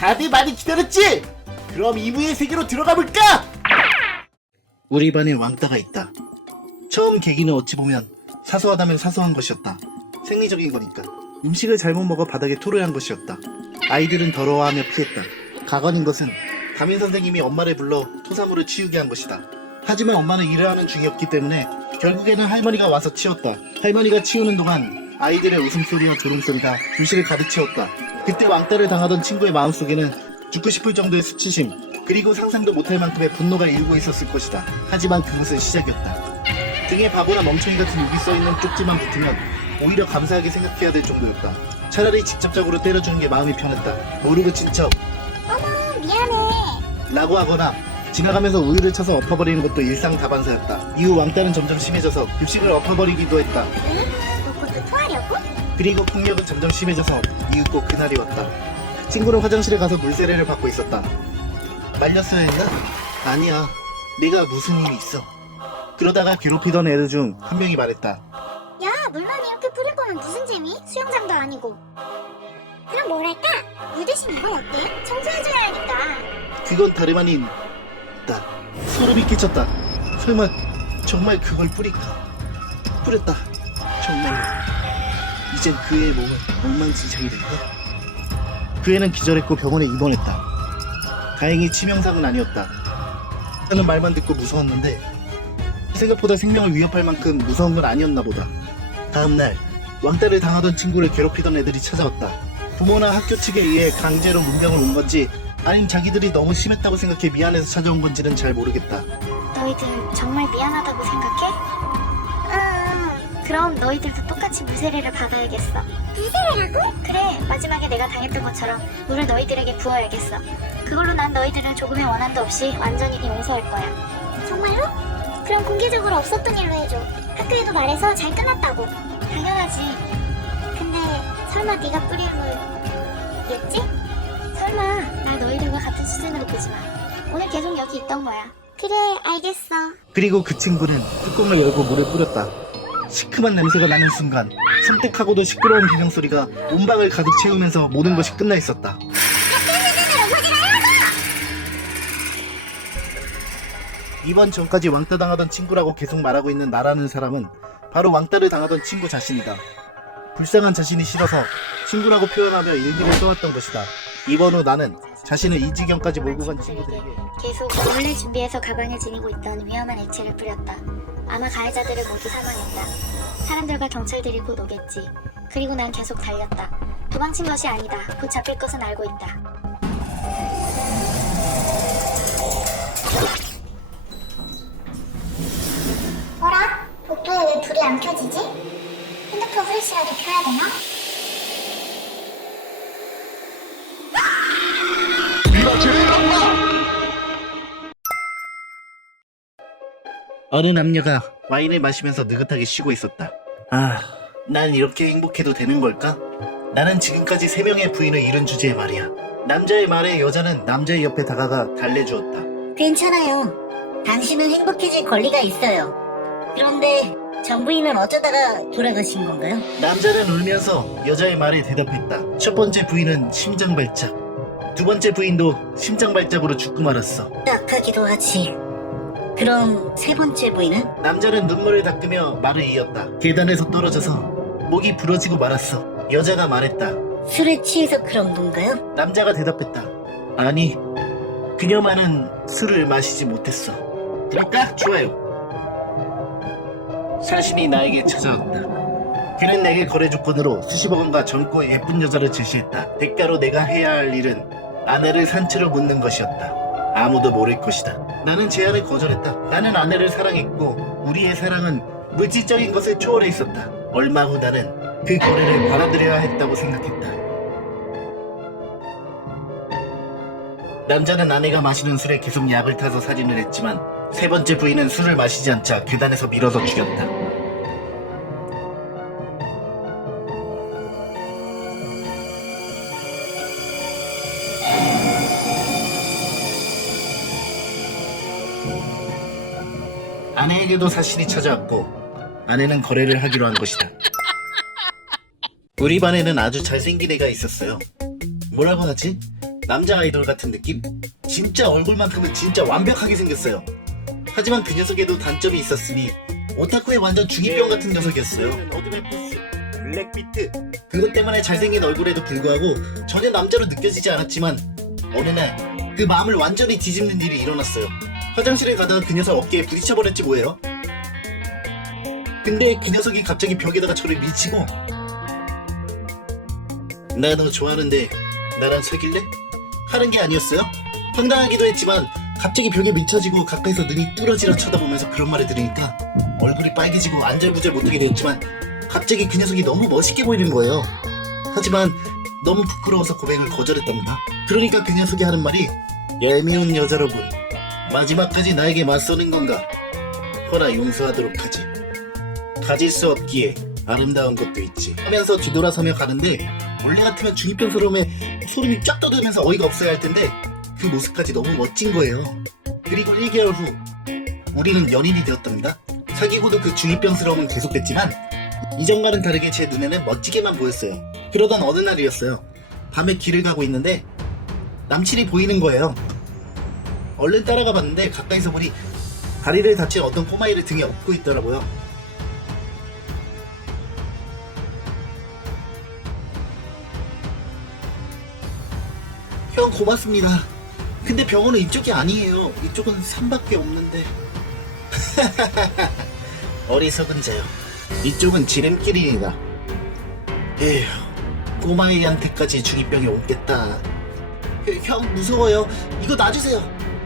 다들 많이 기다렸지? 그럼 2부의 세계로 들어가 볼까? 우리 반에 왕따가 있다. 처음 계기는 어찌 보면 사소하다면 사소한 것이었다. 생리적인 거니까. 음식을 잘못 먹어 바닥에 토를 한 것이었다. 아이들은 더러워하며 피했다. 가관인 것은 담임 선생님이 엄마를 불러 토사물을 치우게 한 것이다. 하지만 엄마는 일을 하는 중이었기 때문에 결국에는 할머니가 와서 치웠다. 할머니가 치우는 동안 아이들의 웃음소리와 조롱소리가 교실을 가득 채웠다. 그때 왕따를 당하던 친구의 마음속에는 죽고 싶을 정도의 수치심, 그리고 상상도 못할 만큼의 분노가 일고 있었을 것이다. 하지만 그것은 시작이었다. 등에 바보나 멍청이 같은 욕이 써있는 쪽지만 붙으면 오히려 감사하게 생각해야 될 정도였다. 차라리 직접적으로 때려주는 게 마음이 편했다. 모르고 친척 어머, 미안해. 라고 하거나 지나가면서 우유를 쳐서 엎어버리는 것도 일상 다반사였다. 이후 왕따는 점점 심해져서 급식을 엎어버리기도 했다. 응? 너 곧 토하려고? 그리고 폭력은 점점 심해져서 이후 꼭 그날이 왔다. 친구는 화장실에 가서 물세례를 받고 있었다. 말렸어야 했나? 아니야. 내가 무슨 일이 있어. 그러다가 괴롭히던 애들 중 한 명이 말했다. 야, 물만 이렇게 뿌릴 거면 무슨 재미? 수영장도 아니고. 그럼 뭐랄까? 물 대신 이건 어때? 청소해줘야 하니까. 그건 다름 아닌 나 소름이 끼쳤다. 설마 정말 그걸 뿌릴까? 뿌렸다. 정말로. 이젠 그의 몸은 엉망진창이 될까? 그 애는 기절했고 병원에 입원했다. 다행히 치명상은 아니었다. 하는 말만 듣고 무서웠는데 생각보다 생명을 위협할 만큼 무서운 건 아니었나 보다. 다음날 왕따를 당하던 친구를 괴롭히던 애들이 찾아왔다. 부모나 학교 측에 의해 강제로 문병을 온 건지 아님 자기들이 너무 심했다고 생각해 미안해서 찾아온 건지는 잘 모르겠다. 너희들 정말 미안하다고 생각해? 그럼 너희들도 똑같이 물세례를 받아야겠어. 물세례라고? 그래, 마지막에 내가 당했던 것처럼 물을 너희들에게 부어야겠어. 그걸로 난 너희들을 조금의 원한도 없이 완전히 용서할 거야. 정말로? 그럼 공개적으로 없었던 일로 해줘. 학교에도 말해서 잘 끝났다고. 당연하지. 근데 설마 네가 뿌릴 물이겠지? 설마 나 너희들과 같은 수준으로 보지 마. 오늘 계속 여기 있던 거야. 그래, 알겠어. 그리고 그 친구는 뚜껑을 열고 물을 뿌렸다. 시큼한 냄새가 나는 순간 섬뜩하고도 시끄러운 비명소리가 온 방을 가득 채우면서 모든 것이 끝나 있었다. 이번 전까지 왕따 당하던 친구라고 계속 말하고 있는 나라는 사람은 바로 왕따를 당하던 친구 자신이다. 불쌍한 자신이 싫어서 친구라고 표현하며 일기를 써왔던 것이다. 이번 후 나는 자신을 이 지경까지 몰고 간 친구들에게 계속 몰래 준비해서 가방에 지니고 있던 위험한 액체를 뿌렸다. 아마 가해자들을 모두 사망했다. 사람들과 경찰들이 곧 오겠지. 그리고 난 계속 달렸다. 도망친 것이 아니다. 곧 잡힐 것은 알고 있다. 뭐라? 복도에 왜 불이 안 켜지지? 핸드폰 후레쉬라도 켜야 되나? 어느 남녀가 와인을 마시면서 느긋하게 쉬고 있었다. 아, 난 이렇게 행복해도 되는 걸까? 나는 지금까지 3명의 부인을 잃은 주제에 말이야. 남자의 말에 여자는 남자의 옆에 다가가 달래주었다. 괜찮아요. 당신은 행복해질 권리가 있어요. 그런데 전 부인은 어쩌다가 돌아가신 건가요? 남자는 울면서 여자의 말에 대답했다. 첫 번째 부인은 심장발작, 두 번째 부인도 심장발작으로 죽고 말았어. 약하기도 하지. 그럼 세 번째 부인은? 남자는 눈물을 닦으며 말을 이었다. 계단에서 떨어져서 목이 부러지고 말았어. 여자가 말했다. 술에 취해서 그런 건가요? 남자가 대답했다. 아니, 그녀만은 술을 마시지 못했어. 그럴까? 좋아요. 사신이 나에게 찾아왔다. 그는 내게 거래 조건으로 수십억 원과 젊고 예쁜 여자를 제시했다. 대가로 내가 해야 할 일은 아내를 산채로 묻는 것이었다. 아무도 모를 것이다. 나는 제안을 거절했다. 나는 아내를 사랑했고 우리의 사랑은 물질적인 것을 초월해 있었다. 얼마 후 나는 그 거래를 받아들여야 했다고 생각했다. 남자는 아내가 마시는 술에 계속 약을 타서 살인을 했지만 세 번째 부인은 술을 마시지 않자 계단에서 밀어서 죽였다. 아내에게도 사신이 찾아왔고 아내는 거래를 하기로 한 것이다. 우리 반에는 아주 잘생긴 애가 있었어요. 뭐라고 하지? 남자 아이돌 같은 느낌? 진짜 얼굴만큼은 진짜 완벽하게 생겼어요. 하지만 그 녀석에도 단점이 있었으니 오타쿠의 완전 중이병 같은 녀석이었어요. 블랙비트. 그것 때문에 잘생긴 얼굴에도 불구하고 전혀 남자로 느껴지지 않았지만 어느 날 그 마음을 완전히 뒤집는 일이 일어났어요. 화장실에 가다가 그 녀석 어깨에 부딪혀버렸지 뭐예요. 근데 그 녀석이 갑자기 벽에다가 저를 밀치고 나 너 좋아하는데 나랑 사귈래? 하는 게 아니었어요. 황당하기도 했지만 갑자기 벽에 밀쳐지고 가까이서 눈이 뚫어지러 쳐다보면서 그런 말을 들으니까 얼굴이 빨개지고 안절부절 못하게 되었지만 갑자기 그 녀석이 너무 멋있게 보이는 거예요. 하지만 너무 부끄러워서 고백을 거절했답니다. 그러니까 그 녀석이 하는 말이 얄미운 여자로군 마지막까지 나에게 맞서는 건가? 허나 용서하도록 하지. 가질 수 없기에 아름다운 것도 있지 하면서 뒤돌아서며 가는데 원래 같으면 중이병스러움에 소름이 쫙 돋으면서 어이가 없어야 할 텐데 그 모습까지 너무 멋진 거예요. 그리고 1개월 후 우리는 연인이 되었답니다. 사귀고도 그 중이병스러움은 계속됐지만 이전과는 다르게 제 눈에는 멋지게만 보였어요. 그러던 어느 날이었어요. 밤에 길을 가고 있는데 남친이 보이는 거예요. 얼른 따라가 봤는데 가까이서 보니 다리를 다친 어떤 꼬마이를 등에 업고 있더라고요. 형 고맙습니다. 근데 병원은 이쪽이 아니에요. 이쪽은 산밖에 없는데. 어리석은 자요. 이쪽은 지름길이다. 에휴, 꼬마이한테까지 중이병이 옮겠다. 형 무서워요. 이거 놔주세요.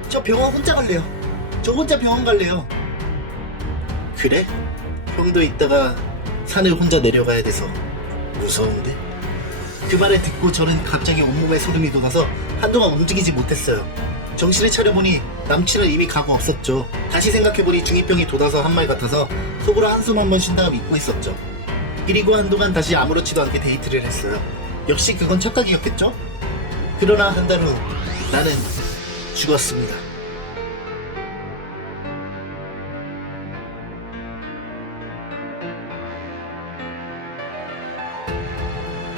저 병원 혼자 갈래요. 저 혼자 병원 갈래요. 그래? 형도 이따가 산을 혼자 내려가야 돼서 무서운데? 그 말을 듣고 저는 갑자기 온몸에 소름이 돋아서 한동안 움직이지 못했어요. 정신을 차려보니 남친은 이미 가고 없었죠. 다시 생각해보니 중이병이 돋아서 한 말 같아서 속으로 한숨 한 번 쉰 다음 잊고 있었죠. 그리고 한동안 다시 아무렇지도 않게 데이트를 했어요. 역시 그건 착각이었겠죠? 그러나 한 달 후 나는 죽었습니다.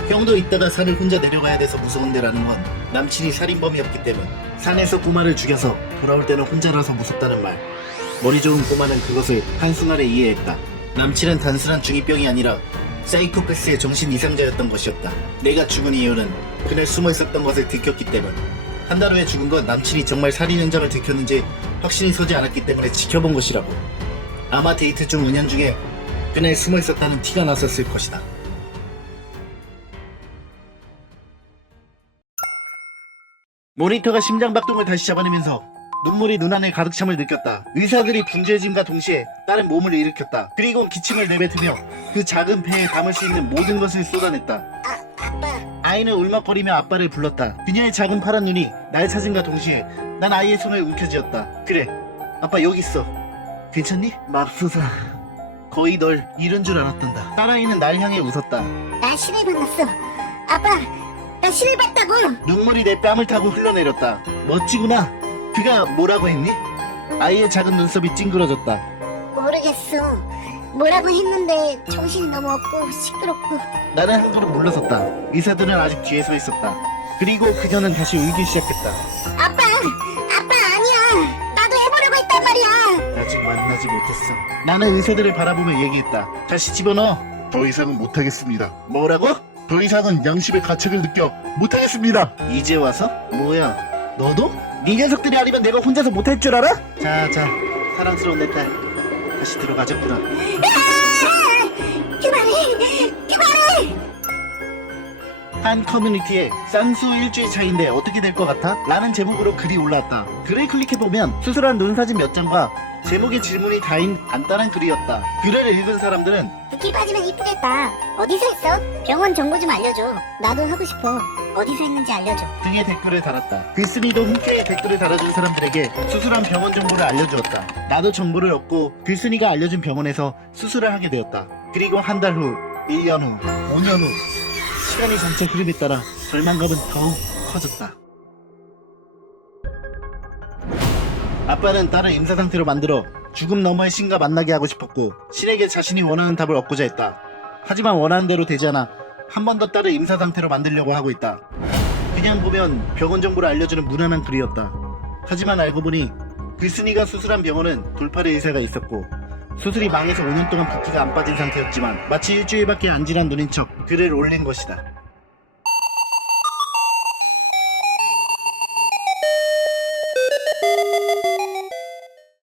형도 이따가 산을 혼자 내려가야 돼서 무서운데라는 건 남친이 살인범이었기 때문. 산에서 꼬마를 죽여서 돌아올 때는 혼자라서 무섭다는 말. 머리 좋은 꼬마는 그것을 한순간에 이해했다. 남친은 단순한 중이병이 아니라 사이코패스의 정신 이상자였던 것이었다. 내가 죽은 이유는 그날 숨어 있었던 것을 들켰기 때문. 한 달 후에 죽은 건 남친이 정말 살인 현장을 들켰는지 확신이 서지 않았기 때문에 지켜본 것이라고. 아마 데이트 중 은연중에 그날 숨어 있었다는 티가 났었을 것이다. 모니터가 심장박동을 다시 잡아내면서 눈물이 눈안에 가득 참을 느꼈다. 의사들이 분주해짐과 동시에 다른 몸을 일으켰다. 그리고 기침을 내뱉으며 그 작은 배에 담을 수 있는 모든 것을 쏟아냈다. 아빠. 아이는 울먹거리며 아빠를 불렀다. 그녀의 작은 파란 눈이 날 찾음과 동시에 난 아이의 손을 움켜쥐었다. 그래, 아빠 여기 있어. 괜찮니? 맙소사. 거의 널 잃은 줄 알았단다. 딸아이는 날 향해 웃었다. 나 신을 만났어. 아빠, 나 신을 봤다고. 눈물이 내 뺨을 타고 흘러내렸다. 멋지구나. 그가 뭐라고 했니? 아이의 작은 눈썹이 찡그러졌다. 모르겠어. 뭐라고 했는데 정신이 너무 없고 시끄럽고. 나는 한 걸음 물러섰다. 의사들은 아직 뒤에 서 있었다. 그리고 그녀는 다시 울기 시작했다. 아빠 아니야. 나도 해보려고 했단 말이야. 아직 만나지 못했어. 나는 의사들을 바라보며 얘기했다. 다시 집어넣어. 더 이상은 못하겠습니다. 뭐라고? 더 이상은 양심의 가책을 느껴 못하겠습니다. 이제 와서? 뭐야, 너도? 네 녀석들이 아니면 내가 혼자서 못할 줄 알아? 자, 사랑스러운 내 딸, 다시 들어가자꾸나. 그만해. 한 커뮤니티에 쌍수 일주일 차인데 어떻게 될 것 같아? 라는 제목으로 글이 올라왔다. 글을 클릭해보면 수술한 눈사진 몇 장과 제목의 질문이 다인 간단한 글이었다. 글을 읽은 사람들은 붓기 빠지면 이쁘겠다. 어디서 했어? 병원 정보 좀 알려줘. 나도 하고 싶어. 어디서 했는지 알려줘. 등에 댓글을 달았다. 글쓴이도 흔쾌히 댓글을 달아준 사람들에게 수술한 병원 정보를 알려주었다. 나도 정보를 얻고 글쓴이가 알려준 병원에서 수술을 하게 되었다. 그리고 한 달 후, 1년 후, 5년 후 시간이 점차 흐름에 따라 절망감은 더욱 커졌다. 아빠는 딸을 임사 상태로 만들어 죽음 너머의 신과 만나게 하고 싶었고 신에게 자신이 원하는 답을 얻고자 했다. 하지만 원하는 대로 되지 않아 한 번 더 딸을 임사 상태로 만들려고 하고 있다. 그냥 보면 병원 정보를 알려주는 무난한 글이었다. 하지만 알고 보니 글쓴이가 수술한 병원은 돌팔의 의사가 있었고 수술이 망해서 5년 동안 붓기가 안 빠진 상태였지만 마치 일주일밖에 안 지난 눈인 척 글을 올린 것이다.